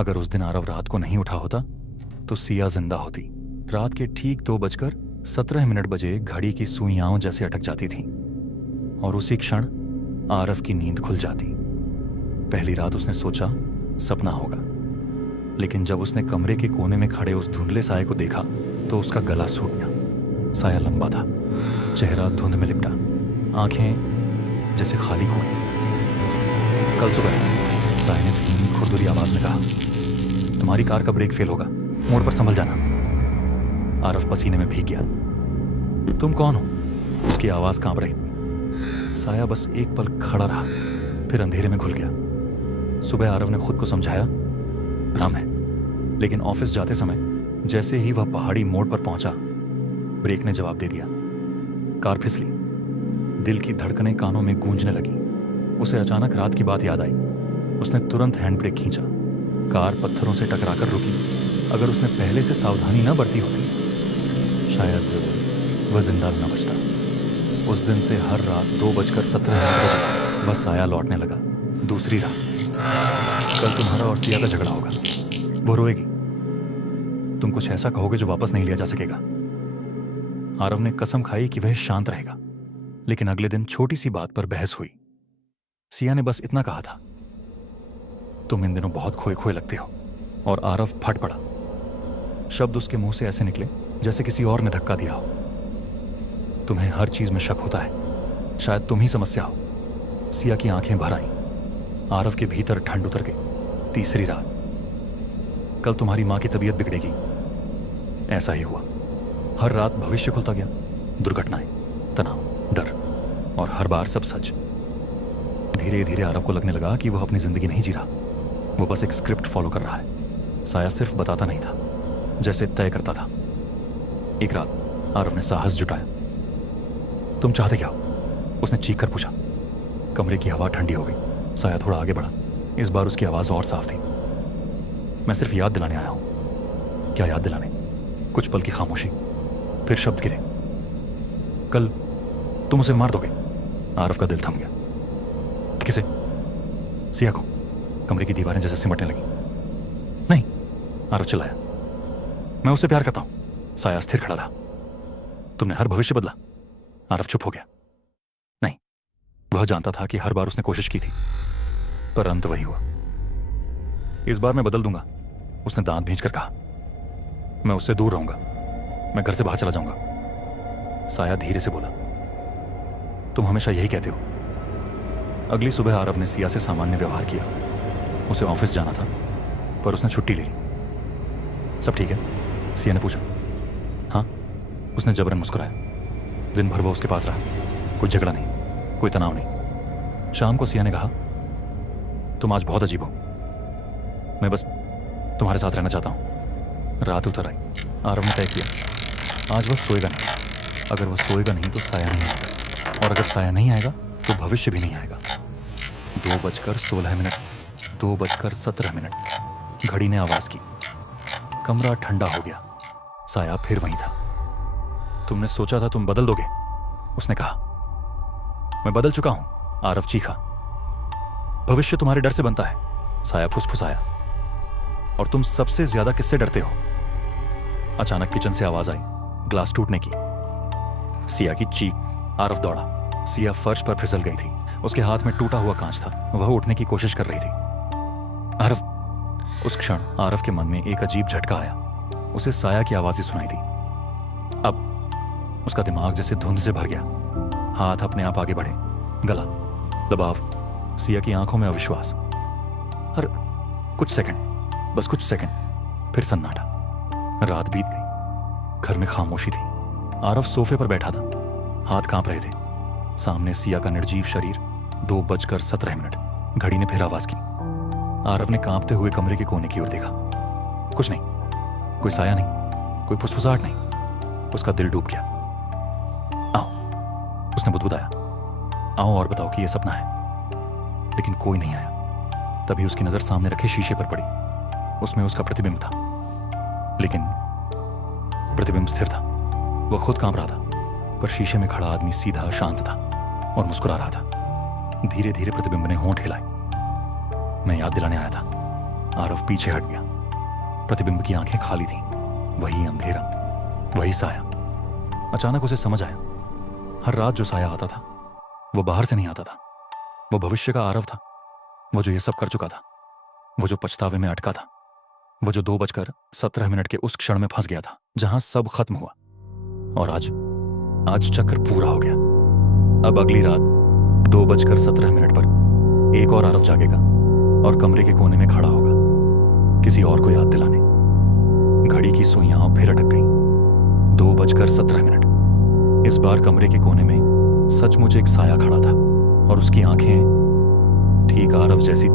अगर उस दिन आरव रात को नहीं उठा होता तो सिया जिंदा होती। रात के ठीक 2:17 बजे घड़ी की सुइयां जैसे अटक जाती थीं और उसी क्षण आरव की नींद खुल जाती। पहली रात उसने सोचा सपना होगा, लेकिन जब उसने कमरे के कोने में खड़े उस धुंधले साये को देखा तो उसका गला सूख गया। साया लंबा था, चेहरा धुंध में लिपटा, आंखें जैसे खाली कुएं। कल सुबह साये ने धीमी खुरदुरी आवाज में कहा, तुम्हारी कार का ब्रेक फेल होगा, मोड़ पर संभल जाना। आरव पसीने में भीग गया। तुम कौन हो? उसकी आवाज कांप रही थी। साया बस एक पल खड़ा रहा, फिर अंधेरे में घुल गया। सुबह आरव ने खुद को समझाया भ्रम है, लेकिन ऑफिस जाते समय जैसे ही वह पहाड़ी मोड़ पर पहुंचा, ब्रेक ने जवाब दे दिया। कार फिसली, दिल की धड़कनें कानों में गूंजने लगी। उसे अचानक रात की बात याद आई। उसने तुरंत हैंड ब्रेक खींचा। कार पत्थरों से टकराकर रुकी। अगर उसने पहले से सावधानी न बरती होती, शायद वह जिंदा न बचता। उस दिन से हर रात 2:17 बजे वह साया लौटने लगा। दूसरी रात, कल तुम्हारा और सिया का झगड़ा होगा। वो रोएगी, तुम कुछ ऐसा कहोगे जो वापस नहीं लिया जा सकेगा। आरव ने कसम खाई कि वह शांत रहेगा, लेकिन अगले दिन छोटी सी बात पर बहस हुई। सिया ने बस इतना कहा था, तुम इन दिनों बहुत खोए खोए लगते हो। और आरव फट पड़ा। शब्द उसके मुंह से ऐसे निकले जैसे किसी और ने धक्का दिया हो। तुम्हें हर चीज में शक होता है, शायद तुम ही समस्या हो। सिया की आंखें भर आईं। आरव के भीतर ठंड उतर गई। तीसरी रात, कल तुम्हारी मां की तबीयत बिगड़ेगी। ऐसा ही हुआ। हर रात भविष्य खुलता गया। दुर्घटनाएं, तनाव, डर, और हर बार सब सच। धीरे धीरे आरव को लगने लगा कि वह अपनी जिंदगी नहीं जी रहा, वो बस एक स्क्रिप्ट फॉलो कर रहा है। साया सिर्फ बताता नहीं था, जैसे तय करता था। एक रात आरव ने साहस जुटाया। तुम चाहते क्या हो? उसने चीख कर पूछा। कमरे की हवा ठंडी हो गई। साया थोड़ा आगे बढ़ा। इस बार उसकी आवाज और साफ थी। मैं सिर्फ याद दिलाने आया हूं। क्या याद दिलाने? कुछ पल की खामोशी, फिर शब्द गिरे। कल तुम उसे मार दोगे। आरव का दिल थम गया। किसे? सिया को। कमरे की दीवारें जैसे सिमटने लगी। नहीं, आरव चिल्लाया, मैं उससे प्यार करता हूं। साया स्थिर खड़ा रहा। तुमने हर भविष्य बदला। आरव चुप हो गया। नहीं, वह जानता था कि हर बार उसने कोशिश की थी, पर अंत वही हुआ। इस बार मैं बदल दूंगा, उसने दांत भींचकर कहा। मैं उससे दूर रहूंगा, मैं घर से बाहर चला जाऊंगा। साया धीरे से बोला, तुम हमेशा यही कहते हो। अगली सुबह आरव ने सिया से सामान्य व्यवहार किया। उसे ऑफिस जाना था, पर उसने छुट्टी ले ली। सब ठीक है? सिया ने पूछा। हाँ, उसने जबरन मुस्कुराया। दिन भर वो उसके पास रहा। कोई झगड़ा नहीं, कोई तनाव नहीं। शाम को सिया ने कहा, तुम आज बहुत अजीब हो, मैं बस तुम्हारे साथ रहना चाहता हूं। रात उतर आई। आरव ने तय किया, आज वह सोएगा नहीं। अगर वह सोएगा नहीं तो साया नहीं आएगा, और अगर साया नहीं आएगा तो भविष्य भी नहीं आएगा। 2:16, 2:17। घड़ी ने आवाज की। कमरा ठंडा हो गया। साया फिर वहीं था। तुमने सोचा था तुम बदल दोगे, उसने कहा। मैं बदल चुका हूं, आरव चीखा। भविष्य तुम्हारे डर से बनता है, साया फुसफुसाया। और तुम सबसे ज्यादा किससे डरते हो? अचानक किचन से आवाज आई, ग्लास टूटने की। सिया की चीख। आरव दौड़ा। सिया फर्श पर फिसल गई थी। उसके हाथ में टूटा हुआ कांच था। वह उठने की कोशिश कर रही थी। आरव! उस क्षण आरव के मन में एक अजीब झटका आया। उसे साया की आवाज ही सुनाई दी। अब उसका दिमाग जैसे धुंध से भर गया। हाथ अपने आप आगे बढ़े। गला, दबाव, सिया की आंखों में अविश्वास। हर कुछ सेकंड, बस कुछ सेकंड, फिर सन्नाटा। रात बीत गई। घर में खामोशी थी। आरव सोफे पर बैठा था, हाथ कांप रहे थे। सामने सिया का निर्जीव शरीर। 2:17। घड़ी ने फिर आवाज की। आरव ने कांपते हुए कमरे के कोने की ओर देखा। कुछ नहीं, कोई साया नहीं, कोई फुसफुसाहट नहीं। उसका दिल डूब गया। आओ, उसने बुदबुदाया। आओ और बताओ कि यह सपना है। लेकिन कोई नहीं आया। तभी उसकी नजर सामने रखे शीशे पर पड़ी। उसमें उसका प्रतिबिंब था, लेकिन प्रतिबिंब स्थिर था। वह खुद कांप रहा था, पर शीशे में खड़ा आदमी सीधा, शांत था और मुस्कुरा रहा था। धीरे धीरे प्रतिबिंब ने होंठ हिलाए। मैं याद दिलाने आया था, आरव पीछे हट गया। प्रतिबिंब की आंखें खाली थीं। वही अंधेरा, वही साया। अचानक उसे समझ आया, हर रात जो साया आता था वो बाहर से नहीं आता था। वो भविष्य का आरव था, वो जो ये सब कर चुका था, वो जो पछतावे में अटका था, वो जो 2:17 के उस क्षण में फंस गया था जहां सब खत्म हुआ। और आज चक्र पूरा हो गया। अब अगली रात 2:17 पर एक और आरव जागेगा और कमरे के कोने में खड़ा होगा, किसी और को याद दिलाने। घड़ी की सुइयां फिर अटक गईं। 2:17। इस बार कमरे के कोने में सचमुच एक साया खड़ा था और उसकी आंखें ठीक आरव जैसी